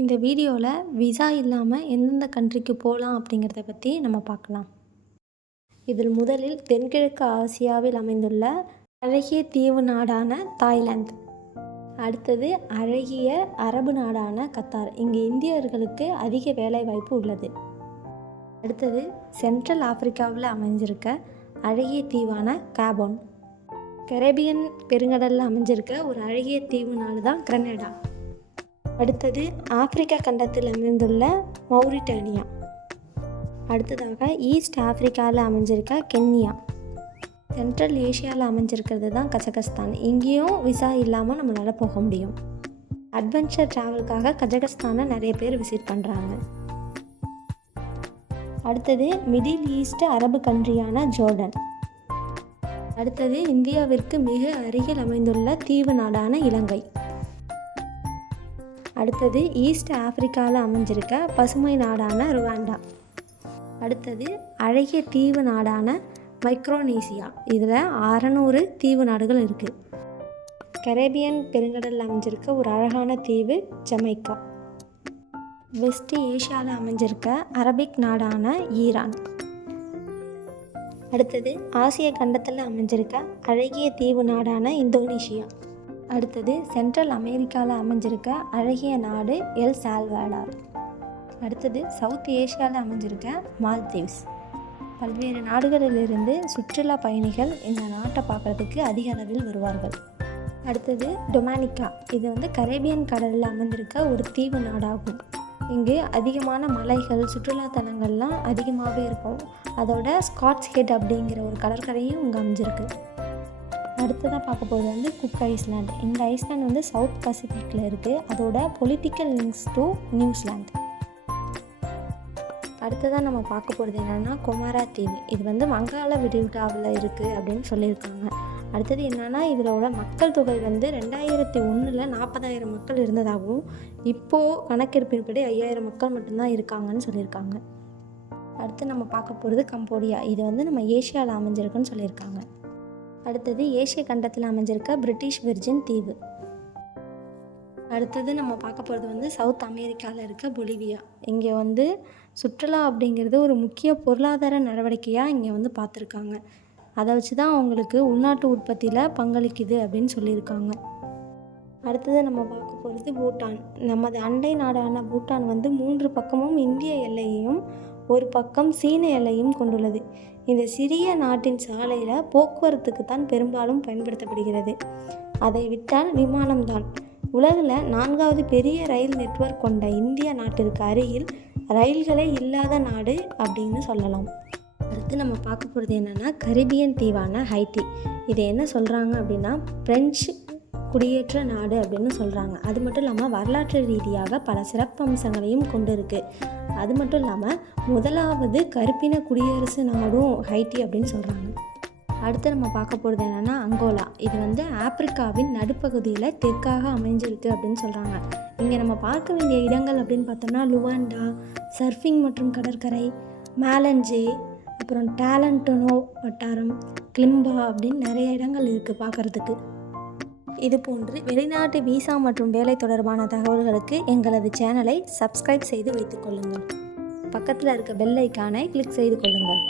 இந்த வீடியோவில் விசா இல்லாமல் எந்தெந்த கண்ட்ரிக்கு போகலாம் அப்படிங்கிறத பற்றி நம்ம பார்க்கலாம். இதில் முதலில் தென்கிழக்கு ஆசியாவில் அமைந்துள்ள அழகிய தீவு நாடான தாய்லாந்து, அடுத்தது அழகிய அரபு நாடான கத்தார். இங்கே இந்தியர்களுக்கு அதிக வேலைவாய்ப்பு உள்ளது. அடுத்தது சென்ட்ரல் ஆப்பிரிக்காவில் அமைஞ்சிருக்க அழகிய தீவான காபோன். கரேபியன் பெருங்கடலில் அமைஞ்சிருக்க ஒரு அழகிய தீவு நாடு தான் கிரனடா. அடுத்தது ஆப்பிரிக்கா கண்டத்தில் அமைந்துள்ள மௌரிட்டானியா. அடுத்ததாக ஈஸ்ட் ஆப்பிரிக்காவில் அமைஞ்சிருக்க கென்யா. சென்ட்ரல் ஏஷியாவில் அமைஞ்சிருக்கிறது தான் கஜகஸ்தான். இங்கேயும் விசா இல்லாமல் நம்மளால் போக முடியும். அட்வென்ச்சர் ட்ராவலுக்காக கஜகஸ்தானை நிறைய பேர் விசிட் பண்ணுறாங்க. அடுத்தது மிடில் ஈஸ்ட் அரபு கண்ட்ரியான ஜோர்டன். அடுத்தது இந்தியாவிற்கு மிக அருகில் அமைந்துள்ள தீவு நாடான இலங்கை. அடுத்தது ஈஸ்ட் ஆப்பிரிக்காவில் அமைஞ்சிருக்க பசுமை நாடான ருவாண்டா. அடுத்தது அழகிய தீவு நாடான மைக்ரோனேசியா. இதில் 600 தீவு நாடுகள் இருக்குது. கரேபியன் பெருங்கடலில் அமைஞ்சிருக்க ஒரு அழகான தீவு ஜமைக்கா. வெஸ்ட் ஏஷியாவில் அமைஞ்சிருக்க அரபிக் நாடான ஈரான். அடுத்தது ஆசிய கண்டத்தில் அமைஞ்சிருக்க அழகிய தீவு நாடான இந்தோனேஷியா. அடுத்தது சென்ட்ரல் அமெரிக்காவில் அமைஞ்சிருக்க அழகிய நாடு எல் சால்வடார். அடுத்தது சவுத் ஏஷியாவில் அமைஞ்சிருக்க மால்தீவ்ஸ். பல்வேறு நாடுகளிலிருந்து சுற்றுலா பயணிகள் இந்த நாட்டை பார்க்குறதுக்கு அதிக அளவில் வருவார்கள். அடுத்தது டொமினிக்கா. இது கரேபியன் கடலில் அமைந்திருக்க ஒரு தீவு நாடாகும். இங்கு அதிகமான மலைகள், சுற்றுலா தலங்கள்லாம் அதிகமாகவே இருக்கும். அதோட ஸ்காட்ச் ஹெட் அப்படிங்கிற ஒரு கடற்கரையும் இங்கே அமைஞ்சிருக்கு. அடுத்ததாக பார்க்க போகிறது குக் ஐஸ்லாண்ட். இந்த ஐஸ்லாண்ட் சவுத் பசிபிக்கில் இருக்குது. அதோட பொலிட்டிக்கல் லிங்க்ஸ் டு நியூசிலாந்து. அடுத்ததாக நம்ம பார்க்க போகிறது என்னென்னா கொமாரா தீவு. இது வங்காள விரிகுடாவில் இருக்குது அப்படின்னு சொல்லியிருக்காங்க. அடுத்தது என்னென்னா இதோட மக்கள் தொகை 2001 40,000 மக்கள் இருந்ததாகவும் இப்போது கணக்கெடுப்பின்படி 5,000 மக்கள் மட்டும்தான் இருக்காங்கன்னு சொல்லியிருக்காங்க. அடுத்து நம்ம பார்க்க போகிறது கம்போடியா. இது நம்ம ஏஷியாவில் அமைஞ்சிருக்குன்னு சொல்லியிருக்காங்க. அடுத்தது ஏசிய கண்டத்தில் அமைஞ்சிருக்க பிரிட்டிஷ் விர்ஜின் தீவு. அடுத்தது நம்ம பார்க்க போகிறது சவுத் அமெரிக்காவில் இருக்க பொலிவியா. இங்கே சுற்றுலா அப்படிங்கிறது ஒரு முக்கிய பொருளாதார நடவடிக்கையாக இங்கே பார்த்துருக்காங்க. அதை வச்சு தான் அவங்களுக்கு உள்நாட்டு உற்பத்தியில் பங்களிக்குது அப்படின்னு சொல்லியிருக்காங்க. அடுத்தது நம்ம பார்க்க போகிறது பூட்டான். நமது அண்டை நாடான பூட்டான் 3 பக்கமும் இந்திய எல்லையையும் ஒரு பக்கம் சீன எல்லையும் கொண்டுள்ளது. இந்த சிறிய நாட்டின் சாலையில் போக்குவரத்துக்கு தான் பெரும்பாலும் பயன்படுத்தப்படுகிறது. அதை விட்டால் விமானம்தான். உலகில் 4வது பெரிய ரயில் நெட்வொர்க் கொண்ட இந்திய நாட்டிற்கு அருகில் ரயில்களே இல்லாத நாடு அப்படின்னு சொல்லலாம். அடுத்து நம்ம பார்க்க போகிறது என்னென்னா கரீபியன் தீவான ஹைட்டி. இதை என்ன சொல்கிறாங்க அப்படின்னா பிரெஞ்சு குடியேற்ற நாடு அப்படின்னு சொல்கிறாங்க. அது மட்டும் இல்லாமல் வரலாற்று ரீதியாக பல சிறப்பம்சங்களையும் கொண்டு இருக்குது. அது மட்டும் இல்லாமல் முதலாவது கருப்பின குடியரசு நாடும் ஹைட்டி அப்படின்னு சொல்கிறாங்க. அடுத்து நம்ம பார்க்க போகிறது என்னென்னா அங்கோலா. இது ஆப்பிரிக்காவின் நடுப்பகுதியில் தெற்காக அமைஞ்சிருக்கு அப்படின்னு சொல்கிறாங்க. இங்கே நம்ம பார்க்க வேண்டிய இடங்கள் அப்படின்னு பார்த்தோம்னா லுவாண்டா, சர்ஃபிங் மற்றும் கடற்கரை, மேலஞ்சே, அப்புறம் டாலண்டனோ வட்டாரம், கிளிம்பா அப்படின்னு நிறைய இடங்கள் இருக்குது பார்க்குறதுக்கு. இது போன்று வெளிநாட்டு விசா மற்றும் வேலை தொடர்பான தகவல்களுக்கு எங்களது சேனலை சப்ஸ்கிரைப் செய்து வைத்துக் கொள்ளுங்கள். பக்கத்தில் இருக்க பெல் ஐக்கானை கிளிக் செய்து கொள்ளுங்கள்.